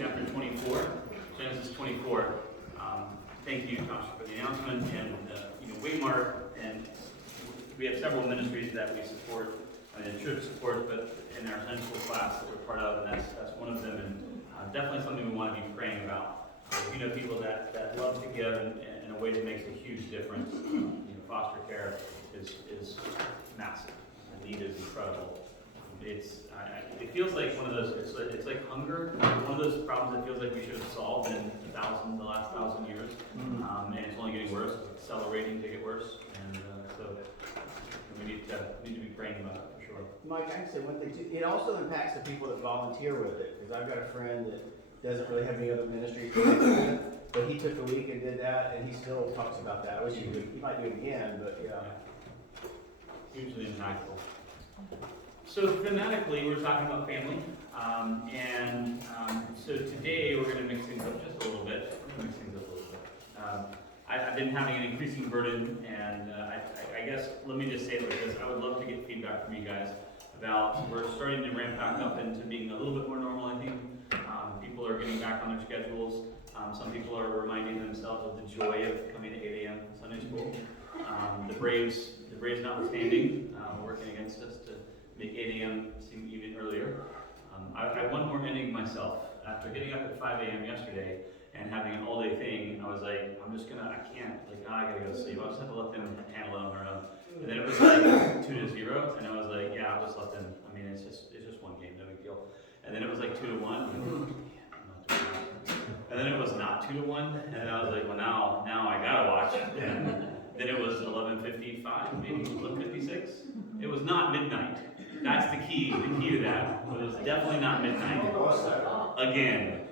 chapter 24, Genesis 24. Thank you, Josh, for the announcement, and Waymark, and we have several ministries that we support, and church support, but in our Sunday school class that we're part of, and that's one of them, and definitely something we want to be praying about. People that love to give in a way that makes a huge difference. Foster care is massive. The need is incredible. It feels like one of those. It's like hunger. One of those problems that feels like we should have solved in the last 1,000 years, and it's only getting worse. It's accelerating to get worse, and so we need to be praying about it for sure. Mike, I can say one thing too. It also impacts the people that volunteer with it, because I've got a friend that doesn't really have any other ministry connected with it, but he took a week and did that, and he still talks about that. I wish he might do it again, but yeah. Hugely impactful. So thematically, we're talking about family, so today we're going to mix things up just a little bit. I've been having an increasing burden, and I guess let me just say it like this: I would love to get feedback from you guys about. We're starting to ramp back up into being a little bit more normal. I think people are getting back on their schedules. Some people are reminding themselves of the joy of coming to 8 a.m. Sunday school. The Braves notwithstanding, working against us to make 8 a.m. seem even earlier. I had one more inning myself. After getting up at 5 a.m. yesterday and having an all-day thing, I was like, I gotta go to sleep. I'll just have to let them handle it on their own. And then it was like 2-0, and I was like, yeah, I'll just let them. I mean, it's just one game, no big deal. And then it was like 2-1. And then it was not 2-1, and I was like, well, now I gotta watch. And then it was 11:55, maybe 11:56. It was not midnight. That's the key. The key to that was definitely not midnight. Again,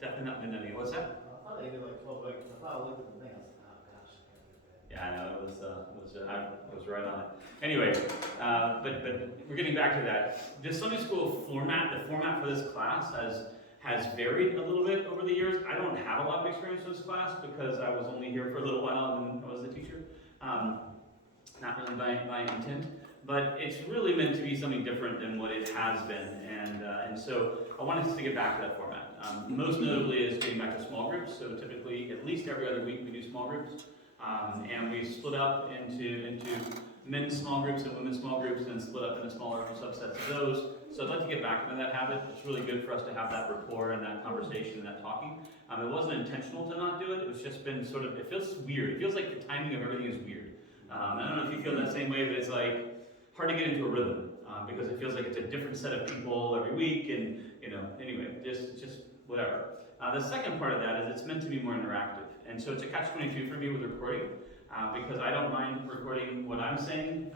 definitely not midnight. What's that? I thought they did like 12. I thought I looked at the thing. Oh gosh. Yeah, I know I was right on it. Anyway, but we're getting back to that. The Sunday school format, the format for this class has varied a little bit over the years. I don't have a lot of experience with this class because I was only here for a little while and I was the teacher. Not really by intent, but it's really meant to be something different than what it has been, and so I wanted us to get back to that format. Most notably is getting back to small groups. So typically, at least every other week, we do small groups, and we split up into men's small groups and women's small groups, and split up into smaller subsets of those. So I'd like to get back into that habit. It's really good for us to have that rapport and that conversation and that talking. It wasn't intentional to not do it. It was just been sort of, it feels weird. It feels like the timing of everything is weird. I don't know if you feel that same way, but it's like hard to get into a rhythm because it feels like it's a different set of people every week, and anyway, just whatever. The second part of that is it's meant to be more interactive, and so it's a catch-22 for me with recording because I don't mind recording what I'm saying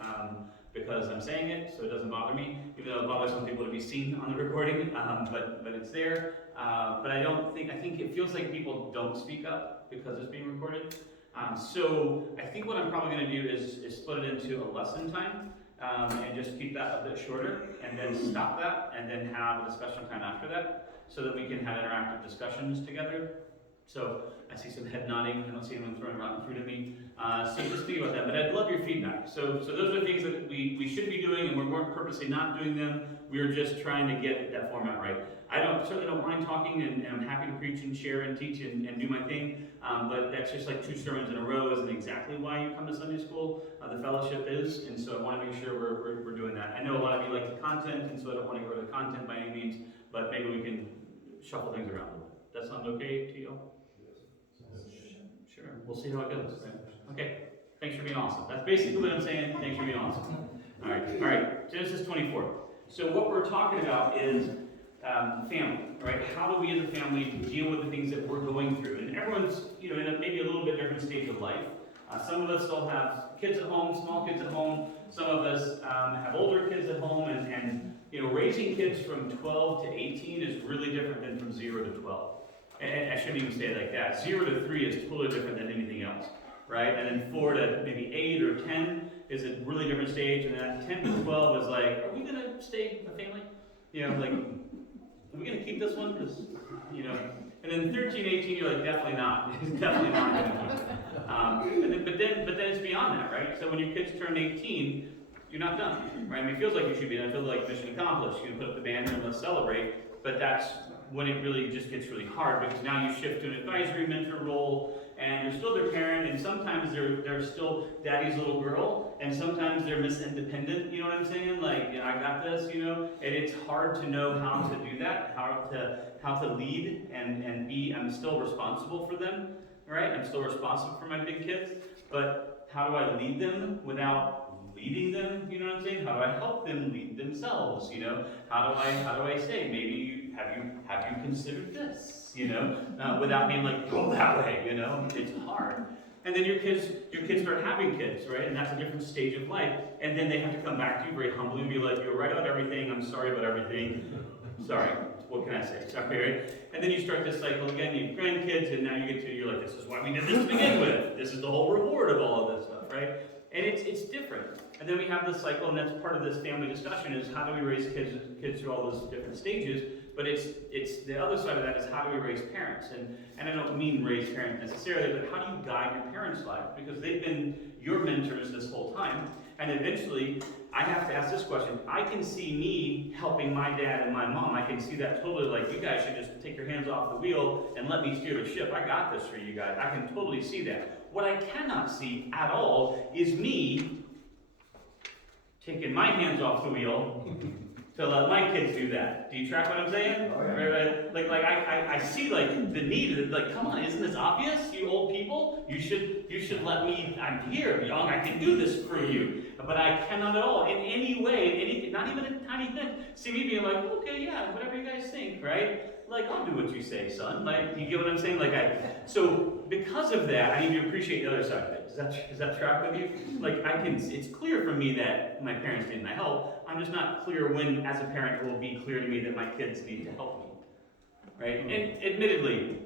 because I'm saying it, so it doesn't bother me, even though it bothers some people to be seen on the recording, but it's there. But I think it feels like people don't speak up because it's being recorded. So I think what I'm probably going to do is split it into a lesson time and just keep that a bit shorter, and then stop that, and then have a discussion time after that, so that we can have interactive discussions together. So I see some head nodding. I don't see anyone throwing rotten fruit at me. So just think about that. But I'd love your feedback. So those are things that we should be doing, and we weren't purposely not doing them. We were just trying to get that format right. I certainly don't mind talking, and I'm happy to preach and share and teach and do my thing. But that's just like 2 sermons in a row isn't exactly why you come to Sunday school. The fellowship is, and so I want to make sure we're doing that. I know a lot of you like the content, and so I don't want to go to the content by any means, but maybe we can shuffle things around a little bit. That sound okay to you? Sure. We'll see how it goes. Okay. Thanks for being awesome. That's basically what I'm saying. Thanks for being awesome. All right. Genesis 24. So what we're talking about is family, right? How do we as a family deal with the things that we're going through? And everyone's, in maybe a little bit different stage of life. Some of us still have kids at home, small kids at home. Some of us have older kids at home, and raising kids from 12 to 18 is really different than from 0 to 12. And I shouldn't even say it like that. 0 to 3 is totally different than anything else, right? And then 4 to maybe 8 or 10 is a really different stage, and then 10 to 12 is like, are we gonna stay a family? Are we gonna keep this one? Because, and then 13, 18, you're like, definitely not. Definitely not gonna keep. But then it's beyond that, right? So when your kids turn 18, you're not done, right? I mean, it feels like you should be done. It feels like mission accomplished. You can put up the banner and let's celebrate, but that's when it really just gets really hard, because now you shift to an advisory mentor role, and you're still their parent, and sometimes they're still daddy's little girl, and sometimes they're Miss Independent, you know what I'm saying? Like, yeah, I got this, you know? And it's hard to know how to do that, how to lead and be, I'm still responsible for them, right? I'm still responsible for my big kids, but how do I lead them without leading them, you know what I'm saying? How do I help them lead themselves, you know? How do I say, maybe have you considered this, you know? Without being like, go that way, you know? It's hard. And then your kids start having kids, right? And that's a different stage of life. And then they have to come back to you very humbly and be like, you're right about everything, I'm sorry about everything. Sorry, what can I say? Sorry, right? And then you start this cycle again, you have grandkids, and now you're like, this is why we did this to begin with. This is the whole reward of all of this stuff, right? And it's different. And then we have this cycle, and that's part of this family discussion, is how do we raise kids through all those different stages. But it's the other side of that is how do we raise parents? And I don't mean raise parents necessarily, but how do you guide your parents' life? Because they've been your mentors this whole time. And eventually, I have to ask this question. I can see me helping my dad and my mom. I can see that totally, like, you guys should just take your hands off the wheel and let me steer the ship. I got this for you guys. I can totally see that. What I cannot see at all is me taking my hands off the wheel to let my kids do that. Do you track what I'm saying? Oh, yeah. Right? Like I see like the need of it. Like, come on, isn't this obvious? You old people, you should let me. I'm here, young. I can do this for you, but I cannot at all in any way, not even a tiny bit. See me being like, okay, yeah, whatever you guys think, right? Like, I'll do what you say, son. Like, you get what I'm saying? So because of that, I need to appreciate the other side of it. Does that track with you? Like, it's clear for me that my parents need my help. I'm just not clear when, as a parent, it will be clear to me that my kids need to help me, right? And admittedly,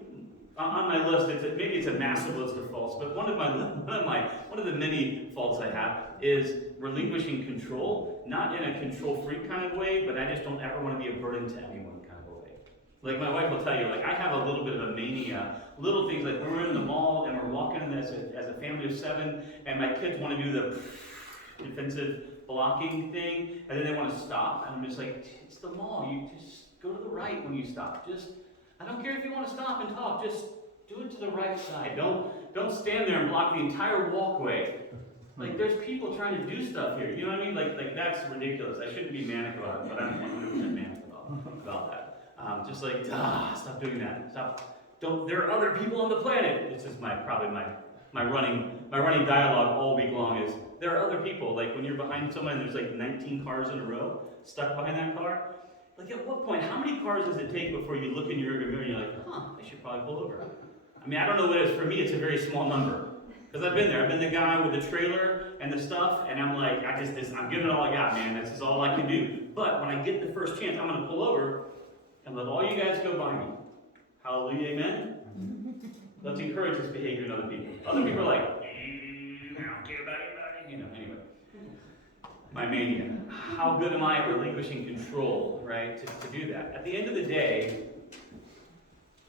on my list, maybe it's a massive list of faults, but one of the many faults I have is relinquishing control, not in a control freak kind of way, but I just don't ever want to be a burden to anyone. Like, my wife will tell you, like, I have a little bit of a mania. Little things like when we're in the mall and we're walking as a family of 7, and my kids want to do the defensive blocking thing, and then they want to stop, and I'm just like, it's the mall. You just go to the right when you stop. I don't care if you want to stop and talk. Just do it to the right side. Don't stand there and block the entire walkway. Like, there's people trying to do stuff here. You know what I mean? Like that's ridiculous. I shouldn't be manic about it, but I'm 100% manic about that. Just like, stop doing that. Stop. There are other people on the planet. This is probably my running dialogue all week long is, there are other people. Like, when you're behind someone and there's like 19 cars in a row stuck behind that car, like, at what point, how many cars does it take before you look in your rearview mirror and you're like, I should probably pull over? I mean, I don't know what it is. For me, it's a very small number. Because I've been there. I've been the guy with the trailer and the stuff, and I'm like, I'm giving it all I got, man. This is all I can do. But when I get the first chance, I'm going to pull over and let all you guys go by me. Hallelujah, amen? Let's encourage this behavior in other people. Other people are like, I don't care about anybody. You know, anyway. My mania. How good am I at relinquishing control, right, to do that? At the end of the day,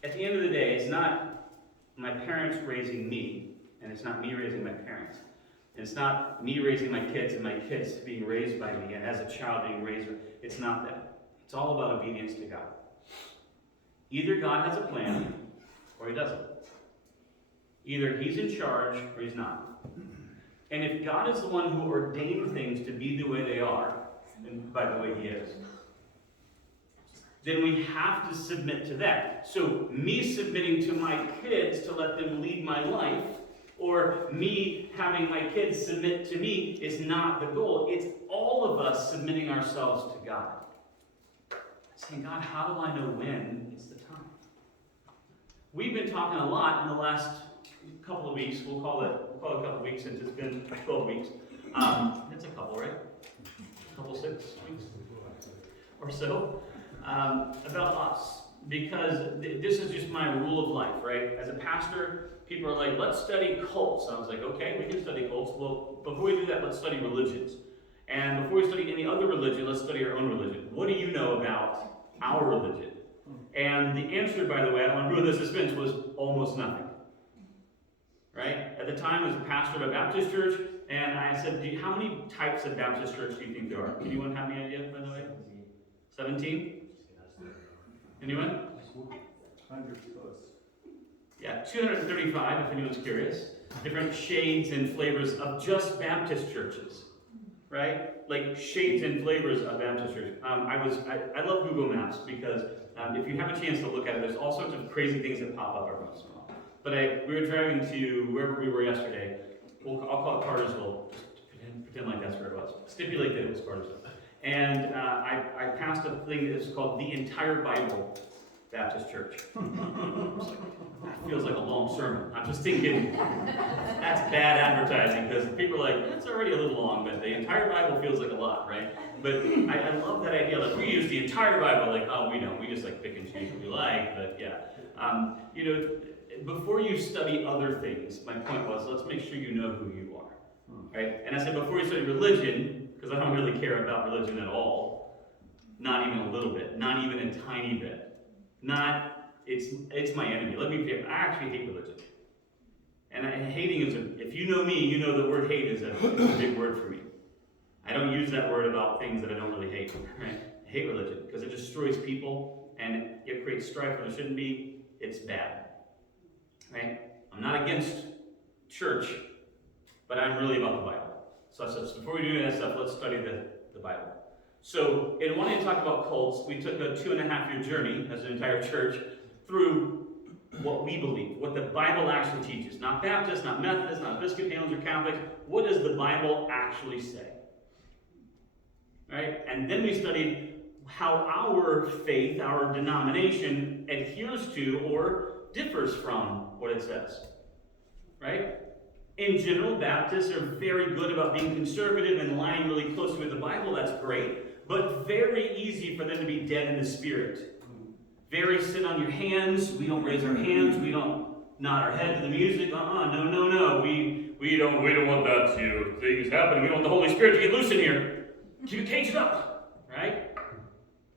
it's not my parents raising me, and it's not me raising my parents. And it's not me raising my kids and my kids being raised by me, and as a child being raised by me. It's not that. It's all about obedience to God. Either God has a plan, or he doesn't. Either he's in charge, or he's not. And if God is the one who ordained things to be the way they are, and by the way he is, then we have to submit to that. So me submitting to my kids to let them lead my life, or me having my kids submit to me is not the goal. It's all of us submitting ourselves to God. Saying, God, how do I know when it's the time? We've been talking a lot in the last couple of weeks. We'll call it a couple of weeks since it's been 12 weeks. It's a couple, right? A couple, 6 weeks or so. About us. Because this is just my rule of life, right? As a pastor, people are like, let's study cults. I was like, okay, we can study cults. Well, before we do that, let's study religions. And before we study any other religion, let's study our own religion. What do you know about our religion? And the answer, by the way, I don't want to ruin the suspense, was almost nothing. Right? At the time, I was a pastor of a Baptist church, and I said, how many types of Baptist church do you think there are? Anyone have any idea, by the way? 17? Anyone? hundreds close. Yeah, 235, if anyone's curious. Different shades and flavors of just Baptist churches, right? Like shades and flavors of Baptist churches. I love Google Maps because if you have a chance to look at it, there's all sorts of crazy things that pop up every once in a while. But we were driving to wherever we were yesterday. I'll call it Cartersville. Just pretend like that's where it was. Stipulate that it was Cartersville. And I passed a thing that is called the Entire Bible Baptist Church. That feels like a long sermon. I'm just thinking, that's bad advertising, because people are like, it's already a little long, but the entire Bible feels like a lot, right? But I love that idea, like, we use the entire Bible, like, oh, we don't, we just like pick and choose what we like, but yeah. Before you study other things, my point was, let's make sure you know who you are, right? And I said, before you study religion, because I don't really care about religion at all, not even a little bit, not even a tiny bit. It's my enemy. Let me be clear. I actually hate religion. And hating is, if you know me, you know the word hate is a big word for me. I don't use that word about things that I don't really hate. Right? I hate religion because it destroys people and it creates strife where there shouldn't be. It's bad. Right? I'm not against church, but I'm really about the Bible. So I said, before we do any of that stuff, let's study the Bible. So, in wanting to talk about cults, we took a 2.5-year journey as an entire church through what we believe, what the Bible actually teaches. Not Baptists, not Methodists, not Episcopalians or Catholics. What does the Bible actually say? Right? And then we studied how our faith, our denomination, adheres to or differs from what it says. Right? In general, Baptists are very good about being conservative and lying really closely with the Bible. That's great. But very easy for them to be dead in the spirit. Very sit on your hands. We don't raise our hands. We don't nod our head to the music. No. We don't want that to things happening. We don't want the Holy Spirit to get loose in here. Keep it caged up. Right?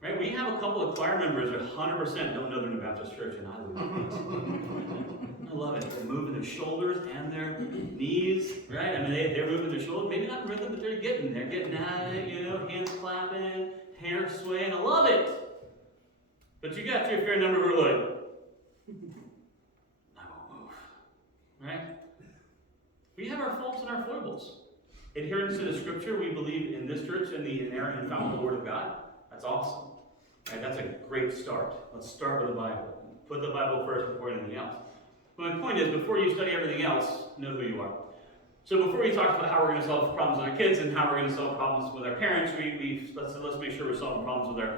Right? We have a couple of choir members that 100% don't know they're in a Baptist church, and I love it. I love it. They're moving their shoulders and their knees, right? I mean, they're moving their shoulders. Maybe not rhythm, but they're getting at it, hands clapping, hair swaying. I love it. But you got your fair number who are like, I won't move, right? We have our faults and our foibles. Adherence to the Scripture, we believe in this church in the inerrant and infallible Word of God. That's awesome. Right? That's a great start. Let's start with the Bible. Put the Bible first before anything else. But my point is, before you study everything else, know who you are. So before we talk about how we're going to solve problems with our kids and how we're going to solve problems with our parents, let's make sure we're solving problems with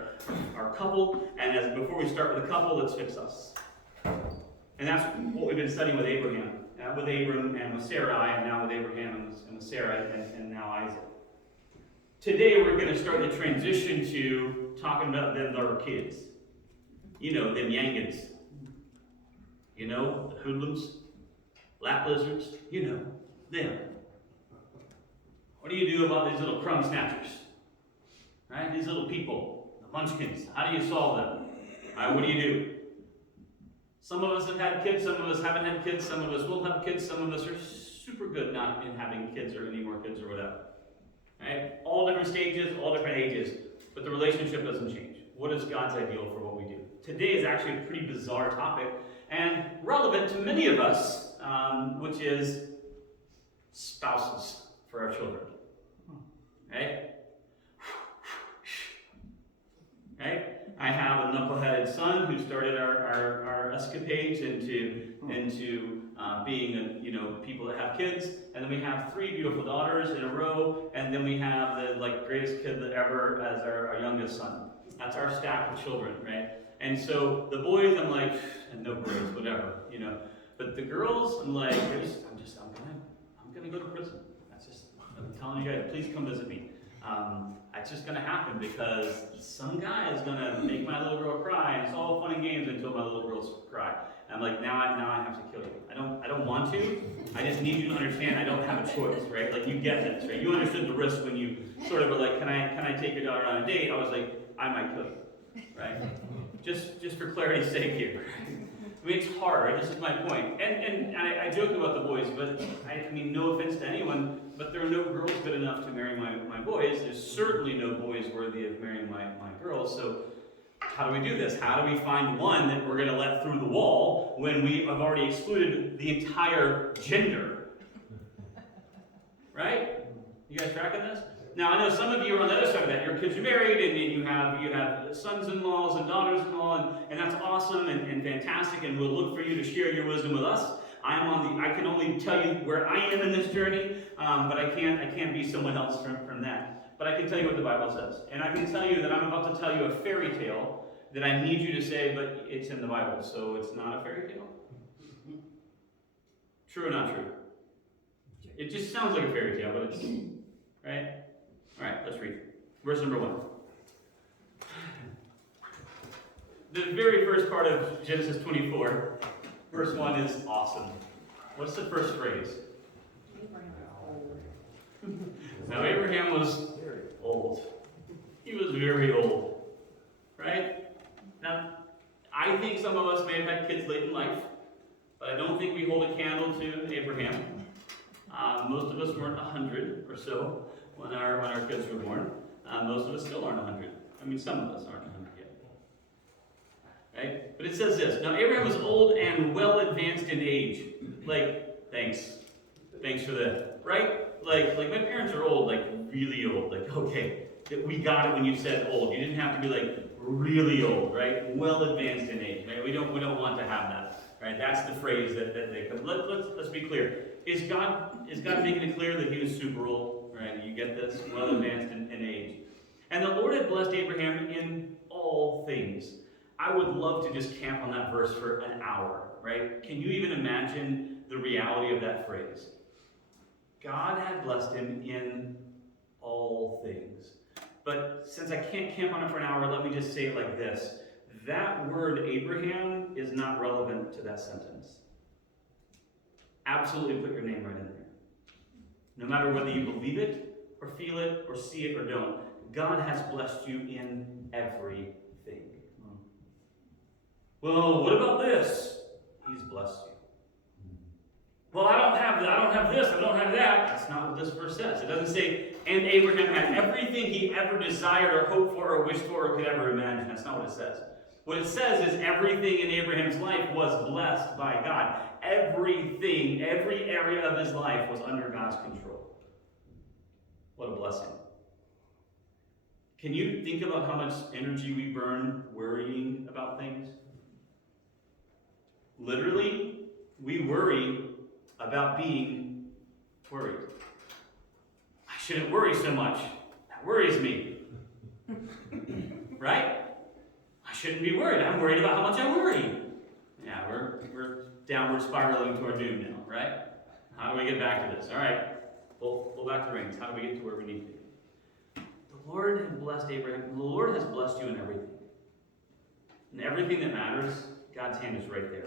our couple. And before we start with the couple, let's fix us. And that's what we've been studying with Abraham, with Abram and with Sarai, and now with Abraham and with Sarah, and now Isaac. Today we're going to start the transition to talking about them, our kids. You know, them youngins. You know, the hoodlums, lap lizards, you know, them. What do you do about these little crumb snatchers? Right? These little people, the munchkins. How do you solve them? Right, what do you do? Some of us have had kids, some of us haven't had kids, some of us will have kids, some of us are super good not in having kids or any more kids or whatever. Right? All different stages, all different ages, but the relationship doesn't change. What is God's ideal for what we do? Today is actually a pretty bizarre topic and relevant to many of us, which is spouses for our children. Right? Right? I have a knuckleheaded son who started our escapades into being people that have kids, and then we have 3 beautiful daughters in a row, and then we have the greatest kid ever as our youngest son. That's our stack of children, right? And so the boys, I'm like, no boys, whatever, But the girls, I'm like, I'm gonna go to prison. I'm telling you guys, please come visit me. It's just gonna happen because some guy is gonna make my little girl cry, and it's all fun and games until my little girls cry. And I'm like, now I have to kill you. I don't want to. I just need you to understand I don't have a choice, right? Like, you get this, right? You understood the risk when you sort of were like, can I take your daughter on a date? I was like, I might kill you, right? Just for clarity's sake here. I mean, it's hard, right? This is my point. And I joke about the boys, but I mean, no offense to anyone, but there are no girls good enough to marry my boys. There's certainly no boys worthy of marrying my girls. So how do we do this? How do we find one that we're going to let through the wall when we have already excluded the entire gender? Right? You guys tracking this? Now, I know some of you are on the other side of that. Your kids are married, and you have sons-in-laws and daughters-in-law, and that's awesome and fantastic, and we'll look for you to share your wisdom with us. I can only tell you where I am in this journey, but I can't be someone else from that. But I can tell you what the Bible says. And I can tell you that I'm about to tell you a fairy tale that I need you to say, but it's in the Bible, so it's not a fairy tale. True or not true? It just sounds like a fairy tale, but it's, right? All right, let's read. Verse number 1. The very first part of Genesis 24, verse 1 is awesome. What's the first phrase? Now Abraham was old. He was very old. Right? Now, I think some of us may have had kids late in life, but I don't think we hold a candle to Abraham. Most of us weren't 100 or so when our kids were born. Most of us still aren't 100. I mean, some of us aren't 100 yet. Right? But it says this. Now, Abraham was old and well advanced in age. Like, thanks. Thanks for that. Right? Like my parents are old, like really old. Like, okay, we got it when you said old. You didn't have to be like really old, right? Well advanced in age, right? We don't want to have that, right? That's the phrase that they come. Let's be clear. Is God making it clear that he was super old, right? You get this? Well advanced in age. And the Lord had blessed Abraham in all things. I would love to just camp on that verse for an hour, right? Can you even imagine the reality of that phrase? God had blessed him in all things. But since I can't camp on it for an hour, let me just say it like this. That word Abraham is not relevant to that sentence. Absolutely put your name right in there. No matter whether you believe it, or feel it, or see it, or don't, God has blessed you in everything. Well, what about this? He's blessed you. Well, I don't have this, I don't have that. That's not what this verse says. It doesn't say, and Abraham had everything he ever desired or hoped for or wished for or could ever imagine. That's not what it says. What it says is everything in Abraham's life was blessed by God. Everything, every area of his life was under God's control. What a blessing. Can you think about how much energy we burn worrying about things? Literally, we worry about being worried. I shouldn't worry so much. That worries me. Right? I shouldn't be worried. I'm worried about how much I worry. Yeah, we're downward spiraling toward doom now, right? How do we get back to this? All right, pull back the reins. How do we get to where we need to be? The Lord has blessed Abraham. The Lord has blessed you in everything. In everything that matters, God's hand is right there.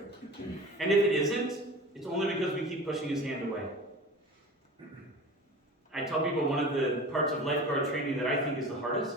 And if it isn't, it's only because we keep pushing his hand away. I tell people one of the parts of lifeguard training that I think is the hardest,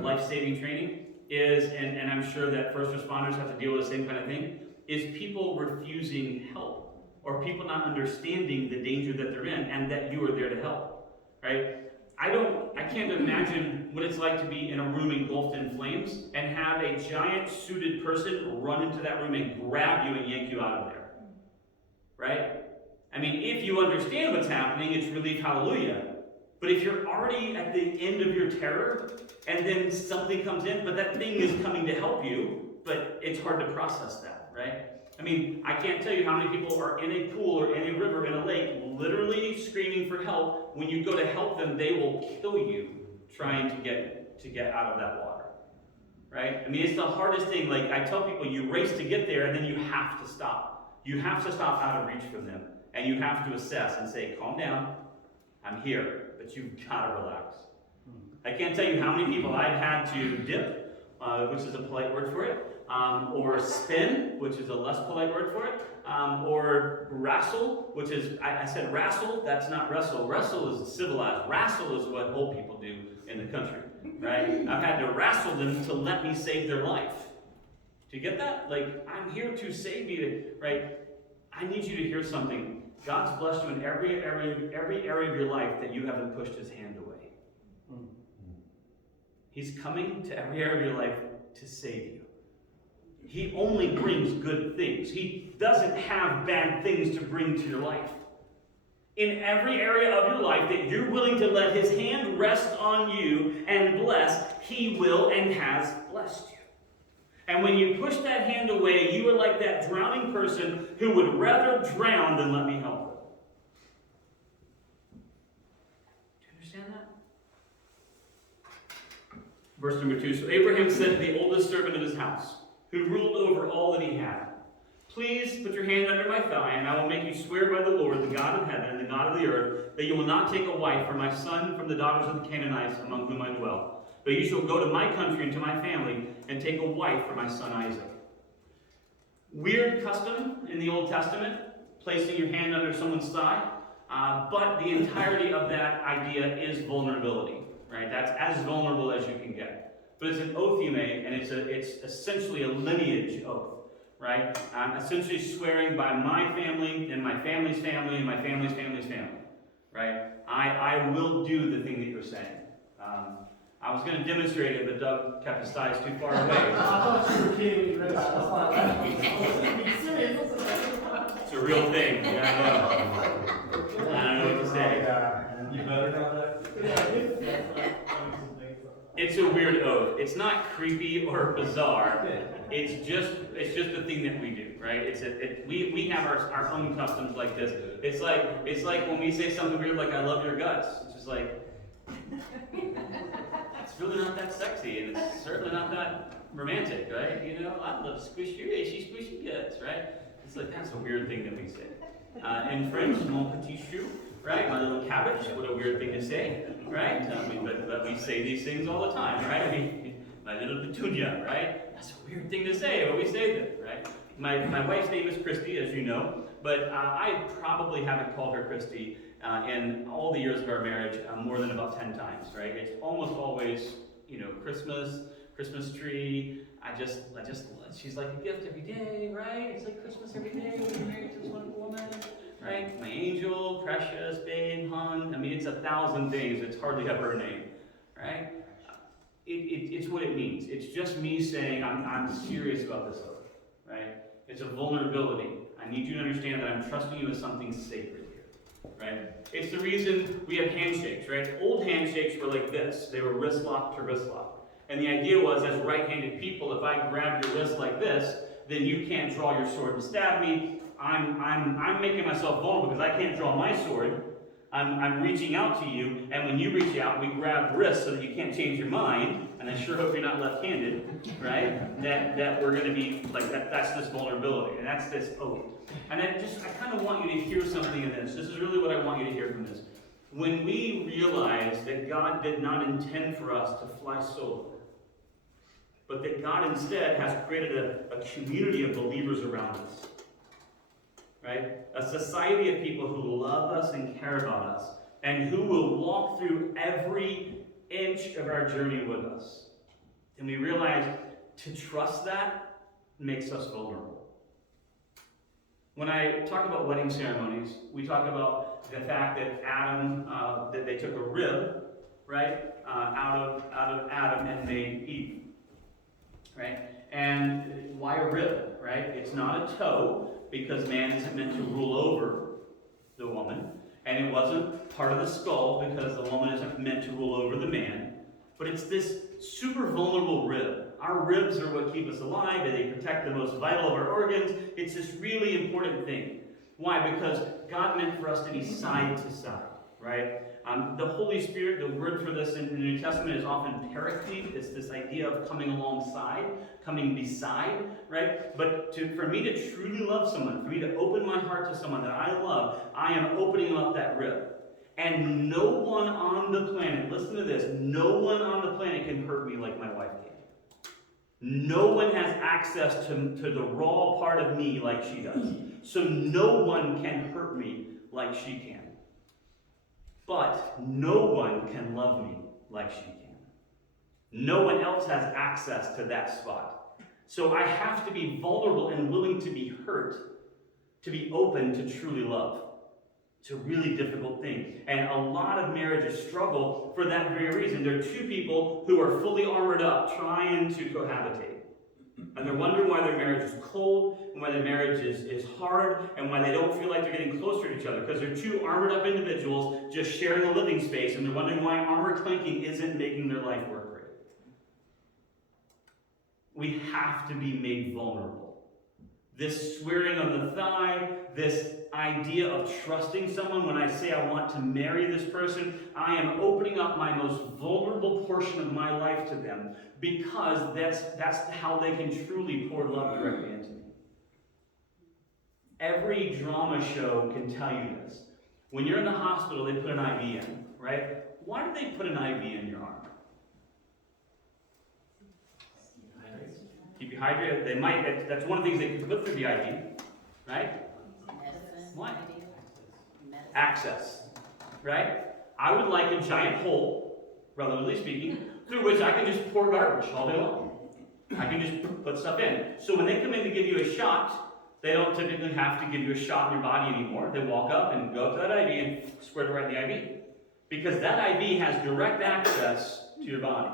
life-saving training, is, and I'm sure that first responders have to deal with the same kind of thing, is people refusing help, or people not understanding the danger that they're in, and that you are there to help, right? I can't imagine what it's like to be in a room engulfed in flames and have a giant suited person run into that room and grab you and yank you out of there, right? I mean, if you understand what's happening, it's relief, hallelujah. But if you're already at the end of your terror, and then something comes in, but that thing is coming to help you, but it's hard to process that, right? I mean, I can't tell you how many people are in a pool or in a river, in a lake, literally screaming for help. When you go to help them, they will kill you trying to get out of that water, right? I mean, it's the hardest thing. Like, I tell people, you race to get there, and then you have to stop. You have to stop out of reach from them, and you have to assess and say, calm down, I'm here, but you've got to relax. I can't tell you how many people I've had to dip, which is a polite word for it, or spin, which is a less polite word for it, or wrestle, which is, I said wrestle, that's not wrestle. Wrestle is civilized. Wrestle is what old people do in the country, right? I've had to wrestle them to let me save their life. Do you get that? Like, I'm here to save you, right? I need you to hear something. God's blessed you in every area of your life that you haven't pushed his hand away. He's coming to every area of your life to save you. He only brings good things. He doesn't have bad things to bring to your life. In every area of your life that you're willing to let his hand rest on you and bless, he will and has blessed you. And when you push that hand away, you are like that drowning person who would rather drown than let me help her. Do you understand that? Verse number 2, so Abraham said to the oldest servant of his house, who ruled over all that he had, please put your hand under my thigh, and I will make you swear by the Lord, the God of heaven and the God of the earth, that you will not take a wife for my son from the daughters of the Canaanites among whom I dwell. But you shall go to my country and to my family and take a wife for my son Isaac. Weird custom in the Old Testament, placing your hand under someone's thigh, but the entirety of that idea is vulnerability, right? That's as vulnerable as you can get. But it's an oath you make, and it's essentially a lineage oath. Right? I'm essentially swearing by my family and my family's family and my family's family's family. Right? I will do the thing that you're saying. I was going to demonstrate it, but Doug kept his thighs too far away. I thought you were kidding me. That's why It's a real thing. Yeah, I don't know what to say. You better know that? It's a weird oath. It's not creepy or bizarre. It's just the thing that we do, right? We have our own customs like this. It's like when we say something weird like "I love your guts." It's just like it's really not that sexy, and it's certainly not that romantic, right? You know, I love squishy guts, right? It's like that's a weird thing that we say. In French, mon petit chou, right? My little cabbage. What a weird thing to say, right? But we say these things all the time, right? My little petunia, right? That's a weird thing to say, but we say that, right? My wife's name is Christy, as you know, but I probably haven't called her Christy in all the years of our marriage more than about 10 times, right? It's almost always, Christmas tree. She's like a gift every day, right? It's like Christmas every day when you're married to this wonderful woman, right? My angel, precious, babe, hon. I mean, it's 1,000 things. It's hardly ever a name, right? It's what it means. It's just me saying I'm serious about this oath, right? It's a vulnerability. I need you to understand that I'm trusting you with something sacred here, right? It's the reason we have handshakes, right? Old handshakes were like this. They were wrist lock to wrist lock. And the idea was, as right-handed people, if I grab your wrist like this, then you can't draw your sword and stab me. I'm making myself vulnerable because I can't draw my sword. I'm reaching out to you, and when you reach out, we grab wrists so that you can't change your mind, and I sure hope you're not left-handed, right? That we're going to be, like, that's this vulnerability, and that's this oath. And I kind of want you to hear something in this. This is really what I want you to hear from this. When we realize that God did not intend for us to fly solo, but that God instead has created a community of believers around us, right? A society of people who love us and care about us, and who will walk through every inch of our journey with us. And we realize to trust that makes us vulnerable. When I talk about wedding ceremonies, we talk about the fact that Adam, that they took a rib, right, out of Adam and made Eve, right? And why a rib, right? It's not a toe, because man isn't meant to rule over the woman, and it wasn't part of the skull because the woman isn't meant to rule over the man, but it's this super vulnerable rib. Our ribs are what keep us alive, and they protect the most vital of our organs. It's this really important thing. Why? Because God meant for us to be side to side, right? The Holy Spirit, the word for this in the New Testament is often paraclete. It's this idea of coming alongside, coming beside, right? But for me to truly love someone, for me to open my heart to someone that I love, I am opening up that rib. And no one on the planet, listen to this, no one on the planet can hurt me like my wife can. No one has access to the raw part of me like she does. So no one can hurt me like she can. But no one can love me like she can. No one else has access to that spot. So I have to be vulnerable and willing to be hurt, to be open to truly love. It's a really difficult thing. And a lot of marriages struggle for that very reason. There are two people who are fully armored up trying to cohabitate. And they're wondering why their marriage is cold, and why their marriage is hard, and why they don't feel like they're getting closer to each other. Because they're two armored up individuals just sharing a living space, and they're wondering why armor clanking isn't making their life work great. We have to be made vulnerable. This swearing on the thigh, this idea of trusting someone. When I say I want to marry this person, I am opening up my most vulnerable portion of my life to them, because that's how they can truly pour love directly into me. Every drama show can tell you this. When you're in the hospital, they put an IV in, right? Why do they put an IV in your arm? Keep you hydrated. They might. That's one of the things they can put through the IV, right? Medicine. What? Medicine. Access, right? I would like a giant hole, relatively speaking, through which I can just pour garbage all day long. I can just put stuff in. So when they come in to give you a shot, they don't typically have to give you a shot in your body anymore. They walk up and go up to that IV and squirt it right in the IV. Because that IV has direct access to your body.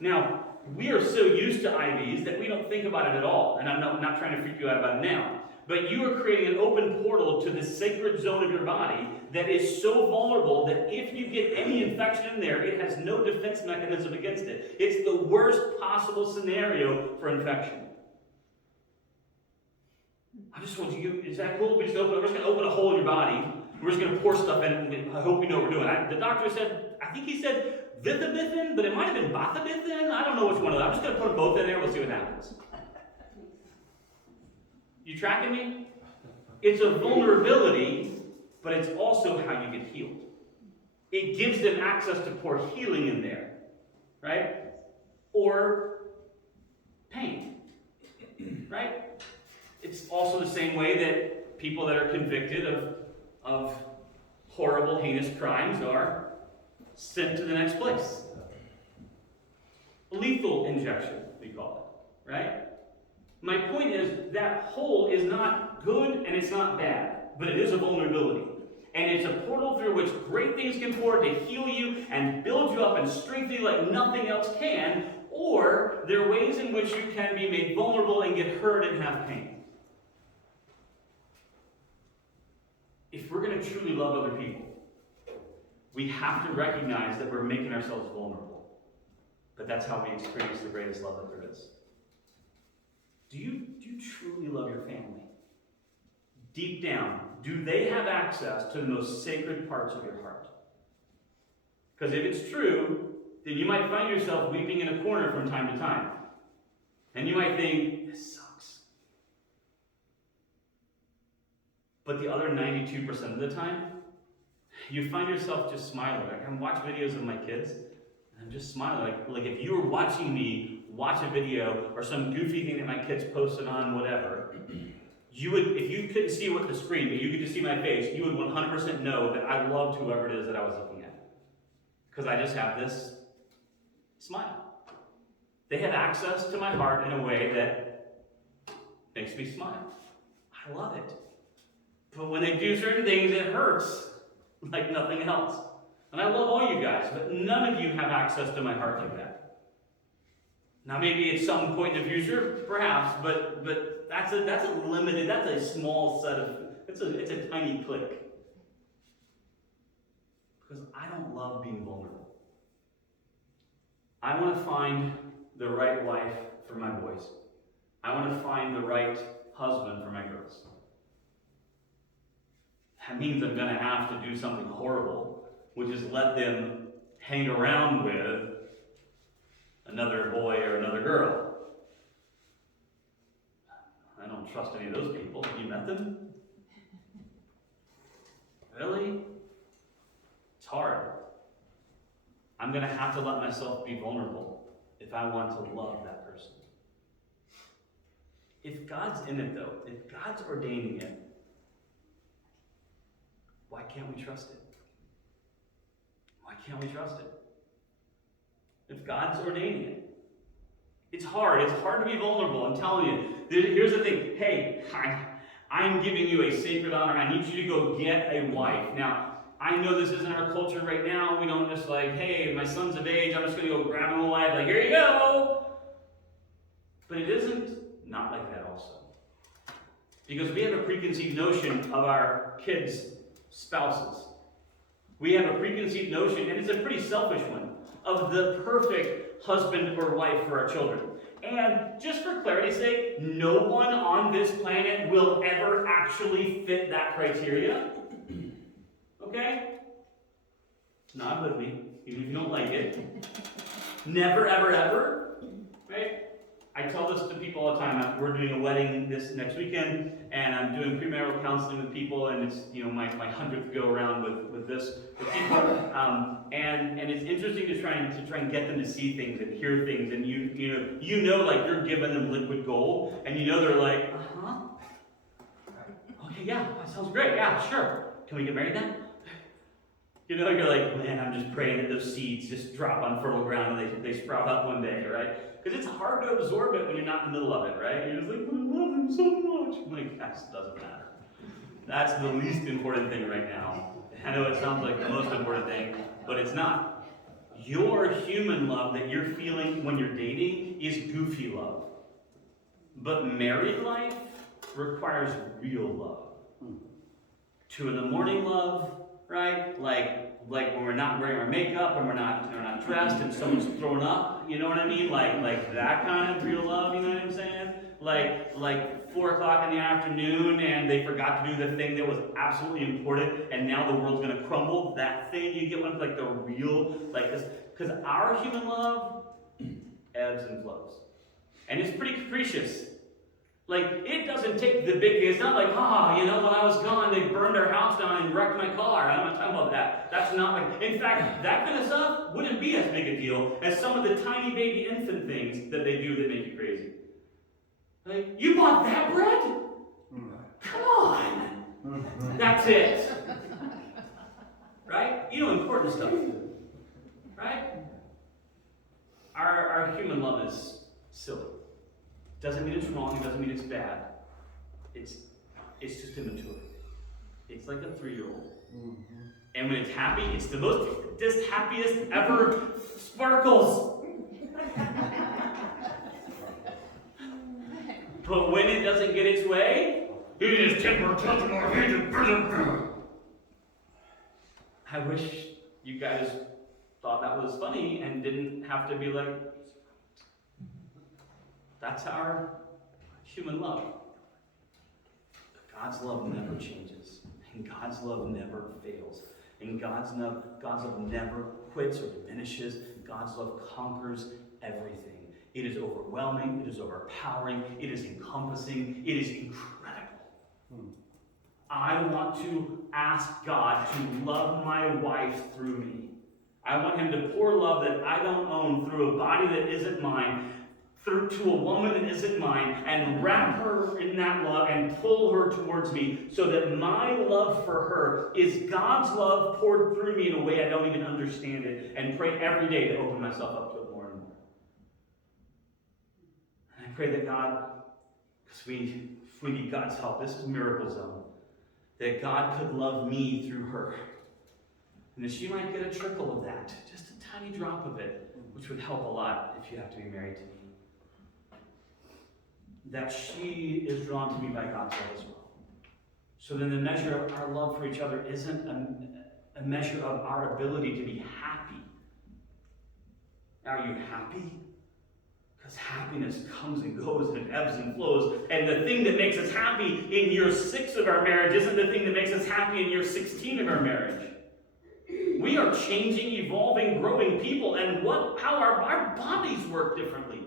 Now, we are so used to IVs that we don't think about it at all. And I'm not trying to freak you out about it now. But you are creating an open portal to the sacred zone of your body that is so vulnerable that if you get any infection in there, it has no defense mechanism against it. It's the worst possible scenario for infection. I just want you, is that cool? We're just going to open a hole in your body. We're just going to pour stuff in, and I hope you know what we're doing. The doctor said, I think he said Vithabithin, but it might have been Bathabithin. I don't know which one of them. I'm just going to put them both in there. We'll see what happens. You tracking me? It's a vulnerability, but it's also how you get healed. It gives them access to pour healing in there, right? Or pain, right? It's also the same way that people that are convicted of horrible, heinous crimes are sent to the next place. Lethal injection, we call it, right? My point is that hole is not good and it's not bad, but it is a vulnerability. And it's a portal through which great things can pour to heal you and build you up and strengthen you like nothing else can, or there are ways in which you can be made vulnerable and get hurt and have pain. If we're going to truly love other people, we have to recognize that we're making ourselves vulnerable. But that's how we experience the greatest love that there is. Do you truly love your family? Deep down, do they have access to the most sacred parts of your heart? Because if it's true, then you might find yourself weeping in a corner from time to time. And you might think, this sucks. But the other 92% of the time, you find yourself just smiling. Like, I watch videos of my kids, and I'm just smiling. Like if you were watching me watch a video or some goofy thing that my kids posted on whatever, you would, if you couldn't see what the screen, but you could just see my face, you would 100% know that I loved whoever it is that I was looking at. Because I just have this smile. They have access to my heart in a way that makes me smile. I love it. But when they do certain things, it hurts like nothing else. And I love all you guys, but none of you have access to my heart like that. Now maybe at some point in the future, perhaps, but that's a limited, that's a small set of, it's a tiny click. Because I don't love being vulnerable. I want to find the right wife for my boys. I want to find the right husband for my girls. That means I'm going to have to do something horrible, which is let them hang around with another boy or another girl. I don't trust any of those people. Have you met them? Really? It's hard. I'm going to have to let myself be vulnerable if I want to love that person. If God's in it, though, if God's ordaining it, why can't we trust it? Why can't we trust it? If God's ordaining it. It's hard. It's hard to be vulnerable. I'm telling you. Here's the thing. Hey, I'm giving you a sacred honor. I need you to go get a wife. Now, I know this isn't our culture right now. We don't just like, hey, my son's of age, I'm just going to go grab him a wife, like, here you go. But it isn't not like that also. Because we have a preconceived notion of our kids' spouses. We have a preconceived notion, and it's a pretty selfish one, of the perfect husband or wife for our children. And just for clarity's sake, no one on this planet will ever actually fit that criteria. Okay? Nod with me, even if you don't like it. Never, ever, ever. Right? I tell this to people all the time. We're doing a wedding this next weekend, and I'm doing premarital counseling with people, and it's my 100th go around with this with people. And it's interesting to try and get them to see things and hear things, and you know like you're giving them liquid gold, and you know they're like, okay, yeah, that sounds great, yeah, sure. Can we get married now? You know, you're like, man, I'm just praying that those seeds just drop on fertile ground and they sprout up one day, right? Because it's hard to absorb it when you're not in the middle of it, right? You're just like, I love him so much. I'm like, that doesn't matter. That's the least important thing right now. I know it sounds like the most important thing, but it's not. Your human love that you're feeling when you're dating is goofy love. But married life requires real love. 2 in the morning love, right? Like when we're not wearing our makeup and we're not dressed and someone's thrown up, you know what I mean? Like that kind of real love, you know what I'm saying? Like 4 o'clock in the afternoon and they forgot to do the thing that was absolutely important and now the world's gonna crumble. That thing, you get one, like the real, like this, because our human love ebbs and flows. And it's pretty capricious. Like, it doesn't take the big thing. It's not like, when I was gone, they burned our house down and wrecked my car. I'm not talking about that. That's not like, in fact, that kind of stuff wouldn't be as big a deal as some of the tiny baby infant things that they do that make you crazy. Like, you bought that bread? Come on. That's it. Right? You know important stuff. Right? Our human love is silly. Doesn't mean it's wrong, it doesn't mean it's bad. It's just immature. It's like a 3-year-old. And when it's happy, it's the just happiest ever sparkles. But when it doesn't get its way, it is temper tantrum. I wish you guys thought that was funny and didn't have to be like, that's our human love. God's love never changes. And God's love never fails. And God's love never quits or diminishes. God's love conquers everything. It is overwhelming. It is overpowering. It is encompassing. It is incredible. I want to ask God to love my wife through me. I want him to pour love that I don't own through a body that isn't mine, through to a woman that isn't mine, and wrap her in that love and pull her towards me so that my love for her is God's love poured through me in a way I don't even understand it, and pray every day to open myself up to it more and more. And I pray that God, because we need God's help, this is miracle zone, that God could love me through her. And that she might get a trickle of that, just a tiny drop of it, which would help a lot if you have to be married to me. That she is drawn to me by God's love as well. So then the measure of our love for each other isn't a measure of our ability to be happy. Are you happy? Because happiness comes and goes and it ebbs and flows. And the thing that makes us happy in year 6 of our marriage isn't the thing that makes us happy in year 16 of our marriage. We are changing, evolving, growing people, and how our bodies work differently.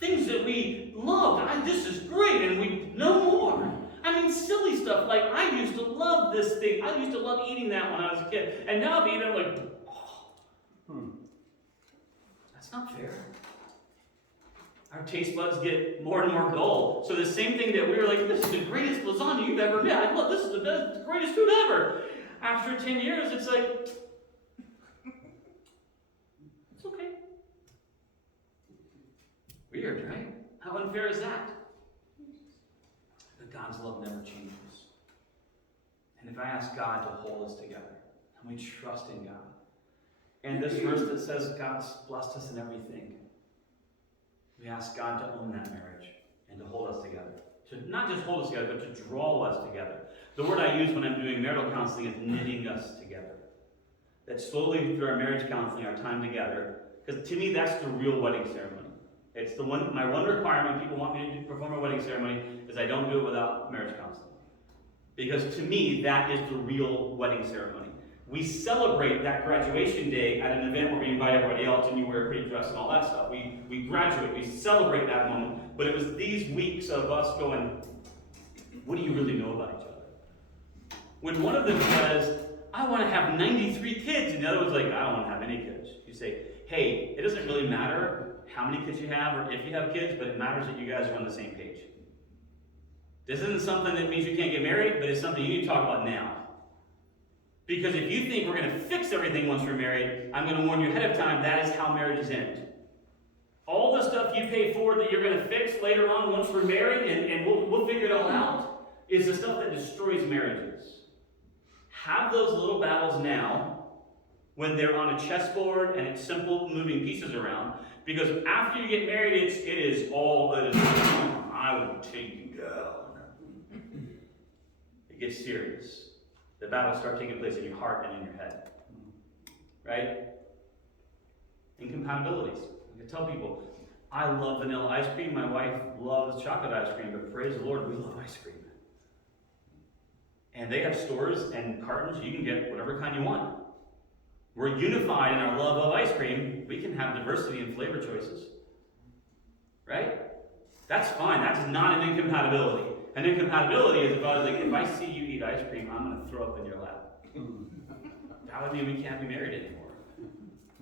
Things that we love, this is great, and we know more. I mean, silly stuff, like I used to love this thing. I used to love eating that when I was a kid. And now I'm eating it, like, that's not fair. Our taste buds get more and more dull. So the same thing that we were like, this is the greatest lasagna you've ever had. Look, this is the greatest food ever. After 10 years, it's like, it's okay. Weird, right? How unfair is that? The But God's love never changes. And if I ask God to hold us together, and we trust in God, and this verse that says God's blessed us in everything, we ask God to own that marriage and to hold us together. To not just hold us together, but to draw us together. The word I use when I'm doing marital counseling is knitting us together. That slowly through our marriage counseling, our time together, because to me that's the real wedding ceremony. It's the one, my one requirement people want me to perform a wedding ceremony is I don't do it without marriage counseling. Because to me, that is the real wedding ceremony. We celebrate that graduation day at an event where we invite everybody else and you wear a pretty dress and all that stuff. We graduate, we celebrate that moment. But it was these weeks of us going, what do you really know about each other? When one of them says, I want to have 93 kids, and the other one's like, I don't want to have any kids. You say, hey, it doesn't really matter how many kids you have or if you have kids, but it matters that you guys are on the same page. This isn't something that means you can't get married, but it's something you need to talk about now. Because if you think we're going to fix everything once we're married, I'm going to warn you ahead of time, that is how marriages end. All the stuff you pay forward that you're going to fix later on once we're married, and we'll figure it all out, is the stuff that destroys marriages. Have those little battles now when they're on a chessboard and it's simple moving pieces around. Because after you get married, it is all that is I will take you down. It gets serious. The battles start taking place in your heart and in your head. Right? Incompatibilities. I tell people, I love vanilla ice cream. My wife loves chocolate ice cream, but praise the Lord, we love ice cream. And they have stores and cartons, you can get whatever kind you want. We're unified in our love of ice cream. We can have diversity in flavor choices. Right? That's fine. That's not an incompatibility. An incompatibility is about, like, if I see you eat ice cream, I'm going to throw up in your lap. That would mean we can't be married anymore.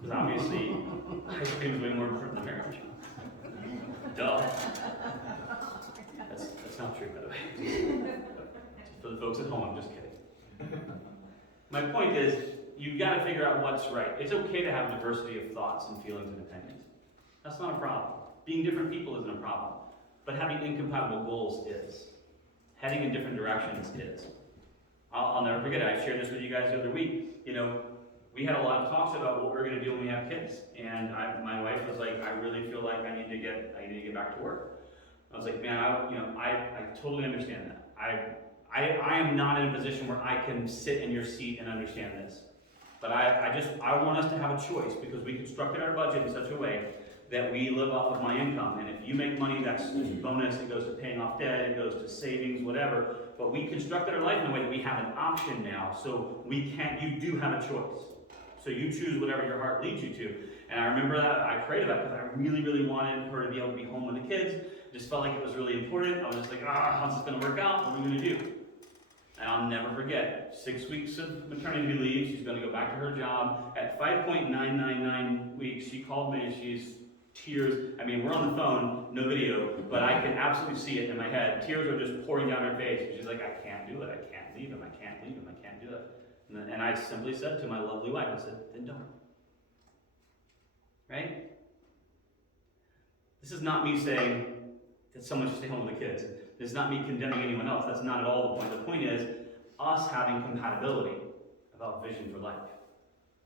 Because obviously, ice cream is way more important than marriage. Duh. That's not true, by the way. For the folks at home, I'm just kidding. My point is, you've got to figure out what's right. It's okay to have diversity of thoughts and feelings and opinions. That's not a problem. Being different people isn't a problem. But having incompatible goals is. Heading in different directions is. I'll never forget it. I shared this with you guys the other week. You know, we had a lot of talks about what we're going to do when we have kids. And my wife was like, I really feel like I need to get back to work. I was like, man, I totally understand that. I am not in a position where I can sit in your seat and understand this. But I want us to have a choice because we constructed our budget in such a way that we live off of my income. And if you make money, that's a bonus. It goes to paying off debt. It goes to savings, whatever. But we constructed our life in a way that we have an option now. So you do have a choice. So you choose whatever your heart leads you to. And I remember that I prayed about it because I really, really wanted her to be able to be home with the kids. Just felt like it was really important. I was just like, how's this going to work out? What are we going to do? And I'll never forget, 6 weeks of maternity leave, she's going to go back to her job. At 5.999 weeks, she called me and she's tears. I mean, we're on the phone, no video, but I can absolutely see it in my head. Tears are just pouring down her face. And she's like, I can't do it. I can't leave him. I can't leave him. I can't do it. And I simply said to my lovely wife, I said, then don't. Right? This is not me saying that someone should stay home with the kids. It's not me condemning anyone else. That's not at all the point. The point is us having compatibility about vision for life.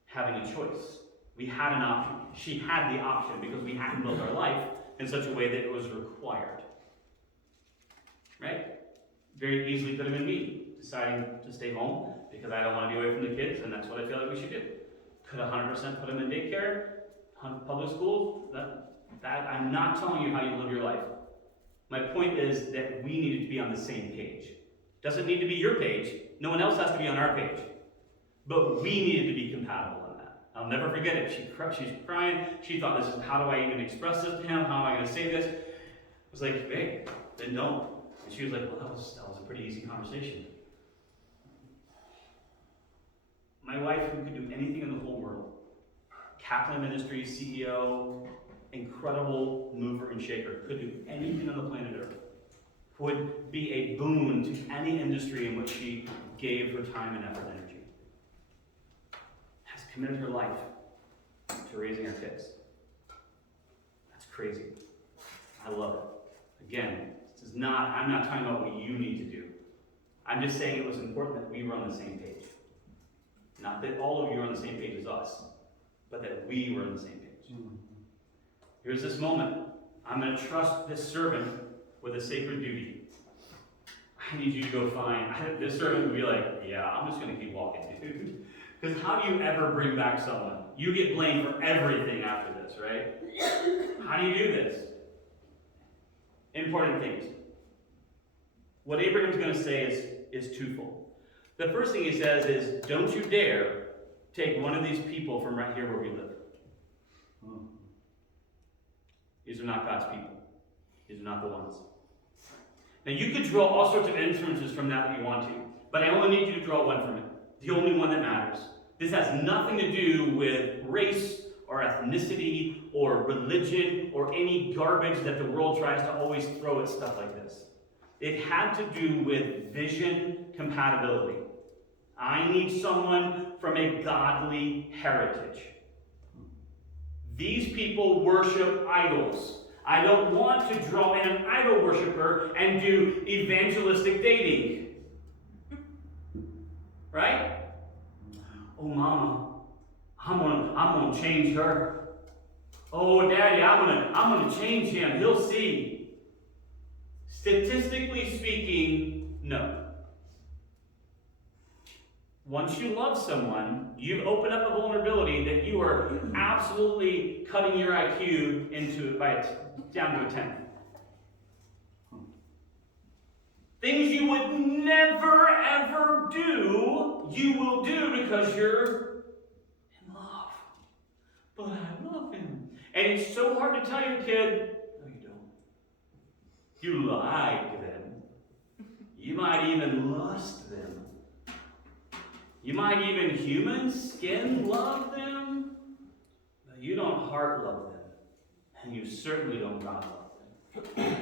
Having a choice. We had an option. She had the option because we hadn't built our life in such a way that it was required. Right? Very easily could have been me deciding to stay home because I don't want to be away from the kids and that's what I feel like we should do. Could 100% put them in daycare, public schools. That I'm not telling you how you live your life. My point is that we needed to be on the same page. Doesn't need to be your page. No one else has to be on our page. But we needed to be compatible on that. I'll never forget it. She's crying. She thought, how do I even express this to him? How am I going to say this? I was like, hey, then don't. And she was like, well, that was a pretty easy conversation. My wife, who could do anything in the whole world, Kaplan Ministries CEO, incredible mover and shaker, could do anything on the planet Earth, would be a boon to any industry in which she gave her time and effort and energy. Has committed her life to raising our kids. That's crazy. I love it. Again, This is not, I'm not talking about what you need to do. I'm just saying it was important that we were on the same page. Not that all of you are on the same page as us, but that we were on the same page. Here's this moment. I'm going to trust this servant with a sacred duty. I need you to go find. This servant would be like, yeah, I'm just going to keep walking, dude. Because how do you ever bring back someone? You get blamed for everything after this, right? How do you do this? Important things. What Abraham's going to say is twofold. The first thing he says is, don't you dare take one of these people from right here where we live. These are not God's people. These are not the ones. Now you could draw all sorts of inferences from that if you want to, but I only need you to draw one from it. The only one that matters. This has nothing to do with race or ethnicity or religion or any garbage that the world tries to always throw at stuff like this. It had to do with vision compatibility. I need someone from a godly heritage. These people worship idols. I don't want to draw in an idol worshiper and do evangelistic dating. Right? Oh, Mama, I'm gonna change her. Oh, Daddy, I'm gonna change him. He'll see. Statistically speaking, no. Once you love someone, you've opened up a vulnerability that you are absolutely cutting your IQ into down to a 10. Things you would never ever do, you will do because you're in love. But I love him. And it's so hard to tell your kid, no, you don't. You like them. You might even lust them. You might even human skin love them. But you don't heart love them. And you certainly don't God love them.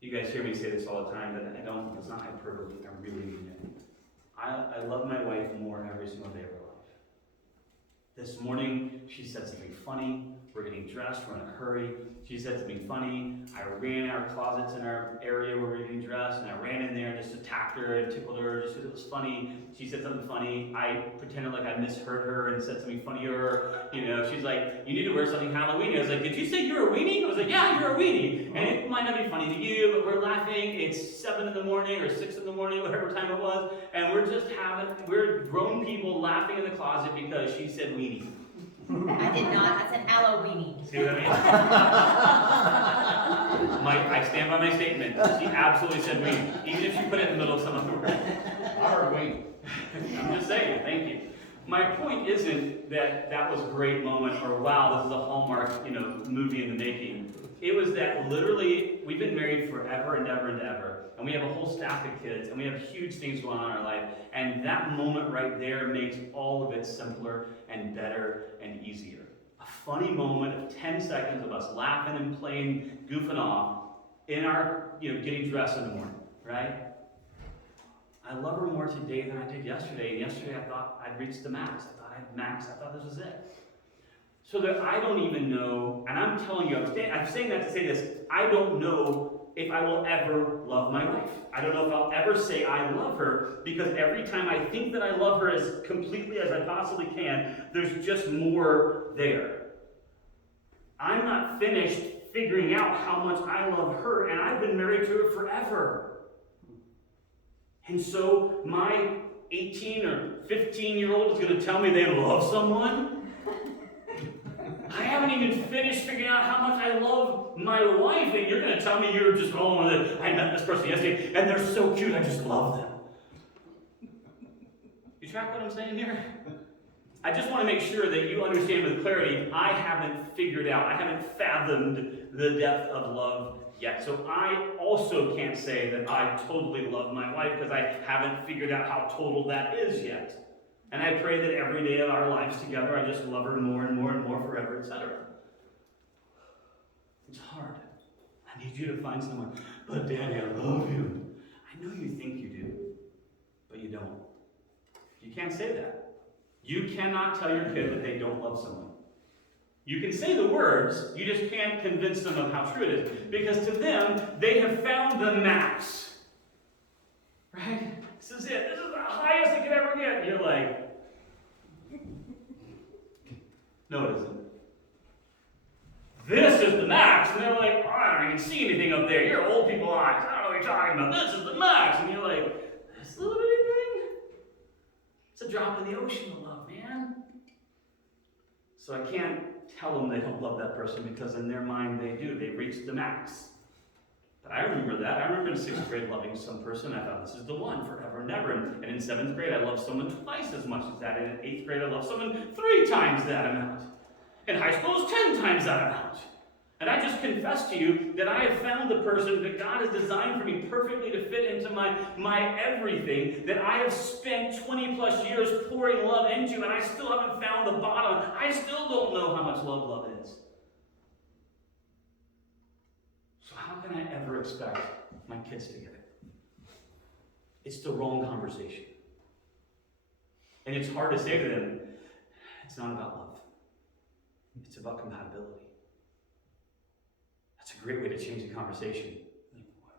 You guys hear me say this all the time, but it's not hyperbole. I really mean it. I love my wife more every single day of her life. This morning, she said something funny. We're getting dressed, we're in a hurry. She said something funny. I ran our closets in our area where we were getting dressed, and I ran in there and just attacked her and tickled her just because it was funny. She said something funny. I pretended like I misheard her and said something funny to her. She's like, you need to wear something Halloween. I was like, did you say you're a weenie? I was like, yeah, you're a weenie. And it might not be funny to you, but we're laughing. It's 7 in the morning or 6 in the morning, whatever time it was, and we're grown people laughing in the closet because she said weenie. I did not. I said Halloweenie. See what I mean? I stand by my statement. She absolutely said weenie. Even if she put it in the middle of some of them. I heard weenie. I'm just saying, thank you. My point isn't that was a great moment or wow, this is a Hallmark, movie in the making. It was that literally we've been married forever and ever and ever. And we have a whole stack of kids, and we have huge things going on in our life. And that moment right there makes all of it simpler and better and easier. A funny moment of 10 seconds of us laughing and playing, goofing off in our, getting dressed in the morning, right? I love her more today than I did yesterday. And yesterday I thought I'd reached the max. I thought this was it. So that I don't even know, and I'm telling you, I'm saying that to say this, I don't know if I will ever love my wife. I don't know if I'll ever say I love her, because every time I think that I love her as completely as I possibly can, there's just more there. I'm not finished figuring out how much I love her, and I've been married to her forever. And so my 18 or 15-year-old is going to tell me they love someone? I haven't even finished figuring out how much I love my wife, and you're going to tell me you're just, I met this person yesterday, and they're so cute, I just love them. You track what I'm saying here? I just want to make sure that you understand with clarity, I haven't figured out, I haven't fathomed the depth of love yet. So I also can't say that I totally love my wife, because I haven't figured out how total that is yet. And I pray that every day of our lives together, I just love her more and more and more forever, etc. It's hard. I need you to find someone. But Daddy, I love you. I know you think you do, but you don't. You can't say that. You cannot tell your kid that they don't love someone. You can say the words, you just can't convince them of how true it is. Because to them, they have found the max. Right? This is it. This is the highest it could ever get. You're like, no, it isn't. This is the max. And they're like, oh, I don't even see anything up there. You're old people eyes. I don't know what you're talking about. This is the max. And you're like, this little bitty thing? It's a drop in the ocean of love, man. So I can't tell them they don't love that person because in their mind they do. They've reached the max. But I remember that. I remember in 6th grade loving some person. I thought, this is the one forever and ever. And in 7th grade, I loved someone twice as much as that. And in 8th grade, I loved someone 3 times that amount. In high school, it was 10 times that amount. And I just confess to you that I have found the person that God has designed for me perfectly to fit into my everything, that I have spent 20 plus years pouring love into, and I still haven't found the bottom. I still don't know how much love is. So how can I ever expect my kids to get it? It's the wrong conversation. And it's hard to say to them, it's not about love. It's about compatibility. That's a great way to change the conversation.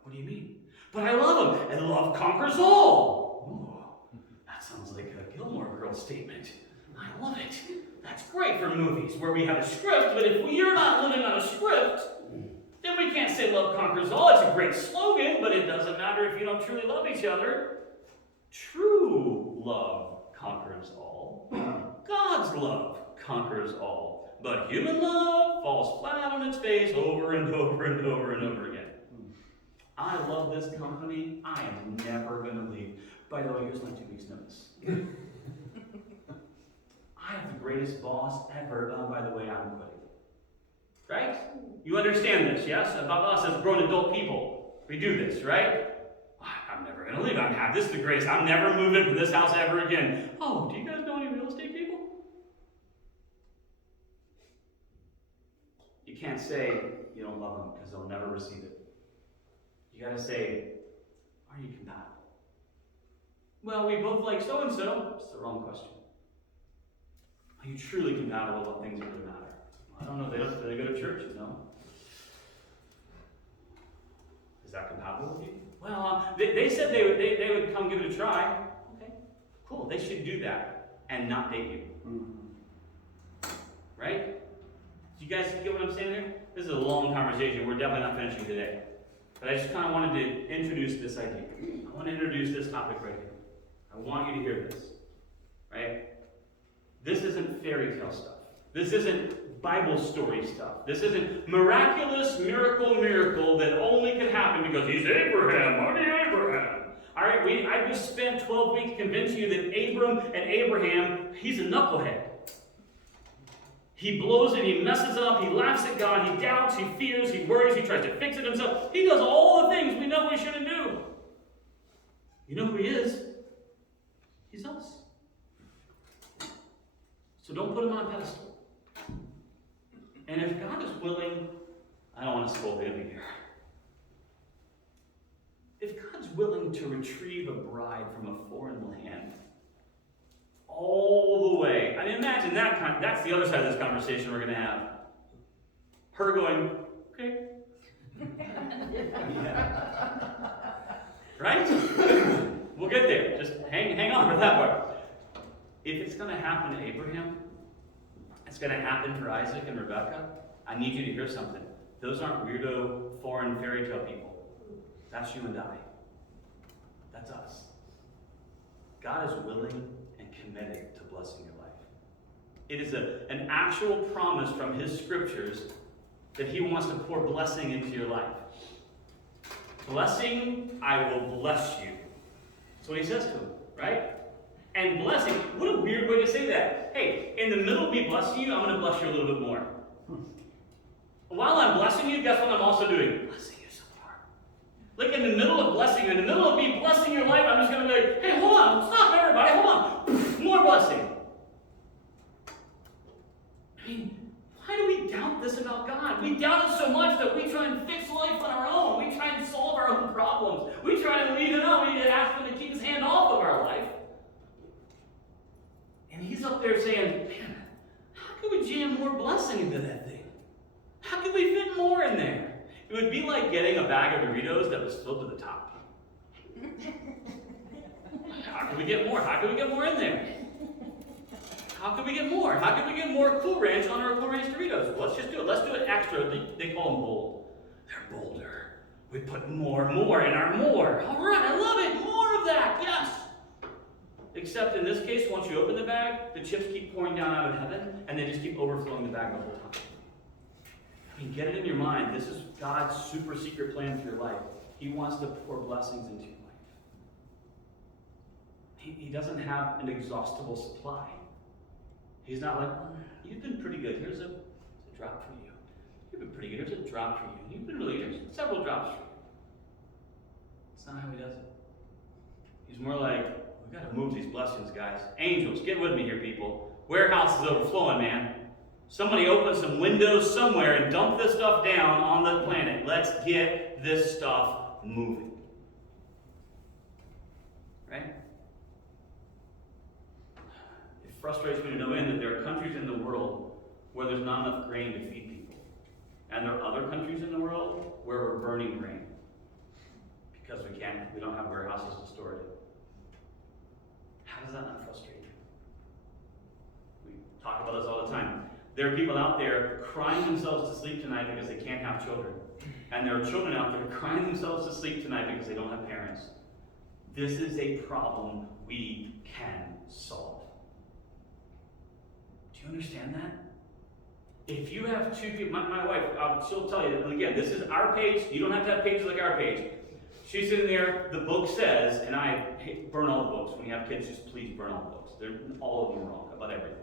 What do you mean? But I love him, and love conquers all. Ooh, that sounds like a Gilmore Girls statement. I love it. That's great for movies where we have a script, but if we are not living on a script, then we can't say love conquers all. It's a great slogan, but it doesn't matter if you don't truly love each other. True love conquers all. God's love conquers all. But human love falls flat on its face over and over and over and over again. I love this company. I am never going to leave. By the way, here's my 2 weeks' notice. I have the greatest boss ever. By the way, I'm quitting. Right? You understand this, yes? About us as grown adult people. We do this, right? I'm never going to leave. This is the greatest. I'm never moving to this house ever again. Oh, do you guys know any real estate people? You can't say you don't love them because they'll never receive it. You got to say, are you compatible? Well, we both like so-and-so. It's the wrong question. Are you truly compatible about things that really matter? I don't know. Do they go to church? No. Is that compatible with you? Well, they said they would come give it a try. Okay, cool. They should do that and not date you. Mm-hmm. Right? Do you guys get what I'm saying here? This is a long conversation. We're definitely not finishing today. But I just kind of wanted to introduce this idea. I want to introduce this topic right here. I want you to hear this. Right? This isn't fairy tale stuff. This isn't Bible story stuff. This isn't miraculous miracle that only can happen because he's Abraham. Mighty Abraham. All right, I just spent 12 weeks convincing you that Abram and Abraham, he's a knucklehead. He blows it, he messes up, he laughs at God, he doubts, he fears, he worries, he tries to fix it himself. He does all the things we know we shouldn't do. You know who he is? He's us. So don't put him on a pedestal. And if God is willing, I don't want to scold him here. If God's willing to retrieve a bride from a foreign land, all the way. I mean, imagine that's the other side of this conversation we're going to have. Her going, okay. Right? We'll get there. Just hang on for that part. If it's going to happen to Abraham, it's going to happen for Isaac and Rebekah, I need you to hear something. Those aren't weirdo foreign fairy tale people. That's you and I. That's us. God is willing and committed to blessing your life. It is an actual promise from his scriptures that he wants to pour blessing into your life. Blessing, I will bless you. That's what he says to him, right? And blessing, what a weird way to say that. Hey, in the middle of me blessing you, I'm going to bless you a little bit more. While I'm blessing you, guess what I'm also doing? Blessing you some more. Like in the middle of blessing you, in the middle of me blessing your life, I'm just going to be like, hey, hold on, stop everybody, hold on. More blessing. I mean, why do we doubt this about God? We doubt it so much that we try and fix life on our own. We try and solve our own problems. We try and leave it up. We ask him to keep his hand off of our life. And he's up there saying, man, how can could we jam more blessing into that thing? How could we fit more in there? It would be like getting a bag of Doritos that was filled to the top. How can we get more? How can we get more in there? How can we get more? How can we get more Cool Ranch on our Cool Ranch Doritos? Let's just do it. Let's do it extra. They call them bold. They're bolder. We put more in our more. All right, I love it. More of that, yes. Except in this case, once you open the bag, the chips keep pouring down out of heaven, and they just keep overflowing the bag the whole time. I mean, get it in your mind. This is God's super secret plan for your life. He wants to pour blessings into your life. He doesn't have an exhaustible supply. He's not like, you've been pretty good. Here's a drop for you. You've been pretty good. Here's a drop for you. You've been really good. Here's several drops for you. That's not how he does it. He's more like, we got to move these blessings, guys. Angels, get with me here, people. Warehouse is overflowing, man. Somebody open some windows somewhere and dump this stuff down on the planet. Let's get this stuff moving. Right? It frustrates me to no end that there are countries in the world where there's not enough grain to feed people. And there are other countries in the world where we're burning grain. Because we don't have warehouses to store it. How does that not frustrate you? We talk about this all the time. There are people out there crying themselves to sleep tonight because they can't have children. And there are children out there crying themselves to sleep tonight because they don't have parents. This is a problem we can solve. Do you understand that? If you have two people, my wife, she'll tell you, and again, this is our page. You don't have to have pages like our page. She's sitting there, the book says, and I burn all the books. When you have kids, just please burn all the books. All of them are wrong about everything.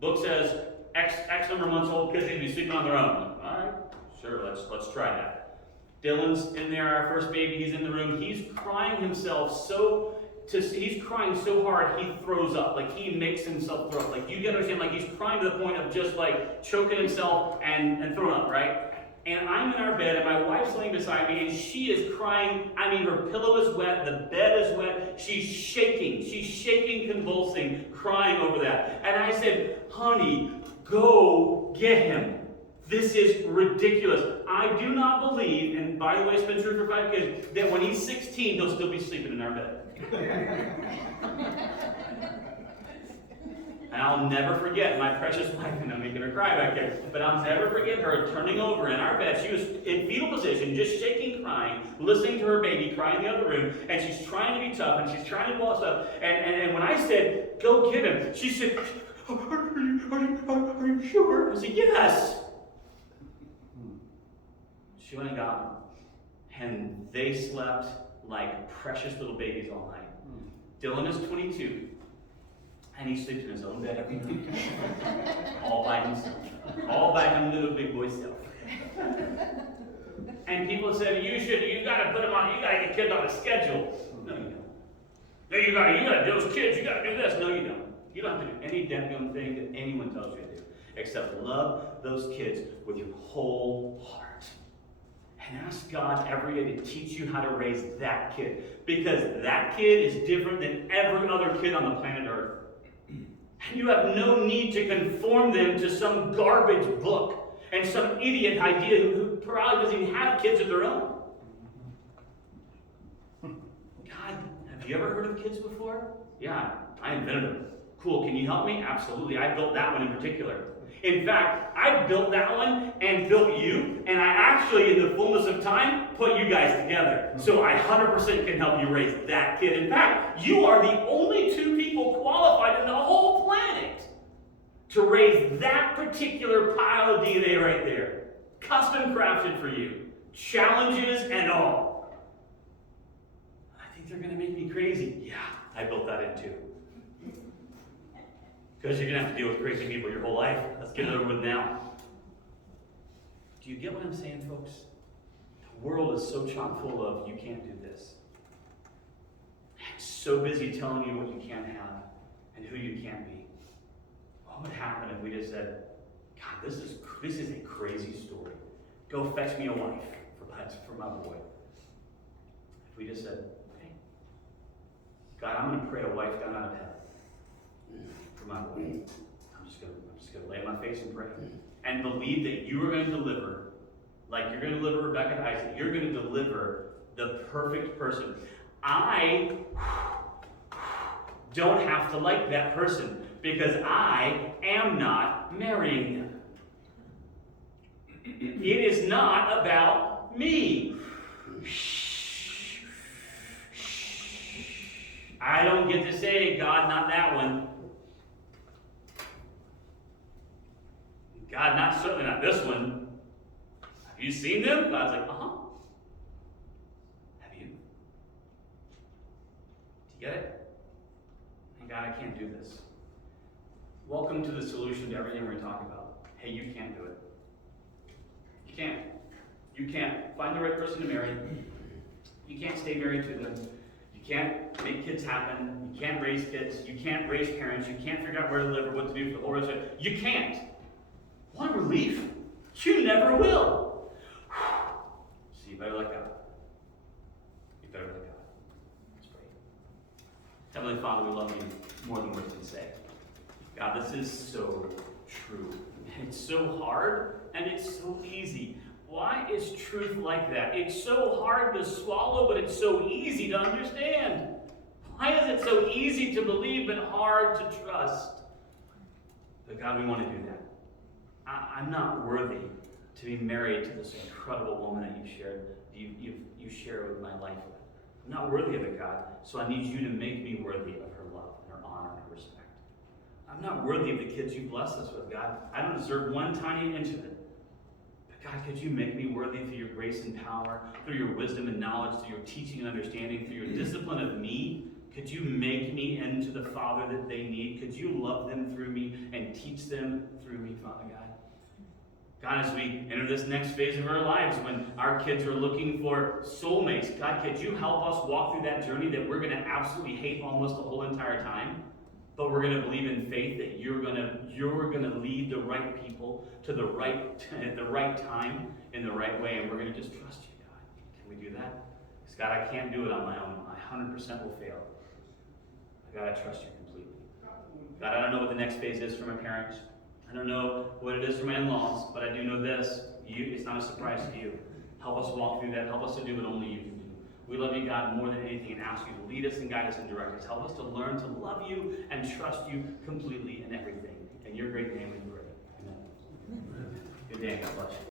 Book says, X number of months old kids need to be sleeping on their own. All right, sure, let's try that. Dylan's in there, our first baby, he's in the room. He's crying himself he's crying so hard he throws up. Like he makes himself throw up. Like you can understand, like he's crying to the point of just like choking himself and throwing up, right? And I'm in our bed, and my wife's laying beside me, and she is crying. I mean, her pillow is wet, the bed is wet. She's shaking, convulsing, crying over that. And I said, honey, go get him. This is ridiculous. I do not believe, and by the way, it's been true for 5 kids, that when he's 16, he'll still be sleeping in our bed. And I'll never forget my precious wife, and I'm making her cry back there, but I'll never forget her turning over in our bed. She was in fetal position, just shaking, crying, listening to her baby cry in the other room, and she's trying to be tough, and she's trying to boss up. And when I said, go get him, she said, are you sure? I said, yes. She went and got him, and they slept like precious little babies all night. Dylan is 22. And he sleeps in his own bed every night. All by himself. All by him little big boy self. And people said, you gotta put him on, you gotta get kids on a schedule. No, you don't. No, you gotta do those kids, you gotta do this. No, you don't. You don't have to do any damn thing that anyone tells you to do, except love those kids with your whole heart. And ask God every day to teach you how to raise that kid. Because that kid is different than every other kid on the planet Earth. And you have no need to conform them to some garbage book and some idiot idea who probably doesn't even have kids of their own. God, have you ever heard of kids before? Yeah, I invented them. Cool, can you help me? Absolutely, I built that one in particular. In fact, I built that one and built you, and I actually, in the fullness of time, put you guys together. So I 100% can help you raise that kid. In fact, you are the only 2 people qualified in the whole planet to raise that particular pile of DNA right there. Custom crafted for you. Challenges and all. I think they're going to make me crazy. Yeah, I built that in too. Because you're going to have to deal with crazy people your whole life. Let's get it over with now. Do you get what I'm saying, folks? The world is so chock full of, you can't do this. It's so busy telling you what you can't have and who you can't be. What would happen if we just said, God, this is a crazy story. Go fetch me a wife for my boy. If we just said, okay, God, I'm going to pray a wife down out of heaven. For my boy. I'm just going to just going to lay on my face and pray. And believe that you are going to deliver, like you're going to deliver Rebecca and Isaac, you're going to deliver the perfect person. I don't have to like that person because I am not marrying them. It is not about me. I don't get to say, God, not that one. God, certainly not this one. Have you seen them? God's like, uh-huh. Have you? Do you get it? And God, I can't do this. Welcome to the solution to everything we're talking about. Hey, you can't do it. You can't. You can't find the right person to marry. You can't stay married to them. You can't make kids happen. You can't raise kids. You can't raise parents. You can't figure out where to live or what to do for the whole rest of it. You can't. What relief? You never will. So you better let God. You better let God. Let's pray. Heavenly Father, we love you more than words can say. God, this is so true. It's so hard and it's so easy. Why is truth like that? It's so hard to swallow, but it's so easy to understand. Why is it so easy to believe but hard to trust? But God, we want to do that. I'm not worthy to be married to this incredible woman that you share with my life with. I'm not worthy of it, God. So I need you to make me worthy of her love and her honor and her respect. I'm not worthy of the kids you bless us with, God. I don't deserve one tiny inch of it. But God, could you make me worthy through your grace and power, through your wisdom and knowledge, through your teaching and understanding, through your discipline of me? Could you make me into the Father that they need? Could you love them through me and teach them through me, Father God? God, as we enter this next phase of our lives, when our kids are looking for soulmates, God, could you help us walk through that journey that we're going to absolutely hate almost the whole entire time? But we're going to believe in faith that you're going to lead the right people to the right at the right time in the right way, and we're going to just trust you, God. Can we do that? Because God, I can't do it on my own. I 100% will fail. God, I trust you completely. God, I don't know what the next phase is for my parents. I don't know what it is for my in-laws, but I do know this. It's not a surprise to you. Help us walk through that. Help us to do what only you can do. We love you, God, more than anything and ask you to lead us and guide us and direct us. Help us to learn to love you and trust you completely in everything. In your great name we pray. Amen. Good day. God bless you.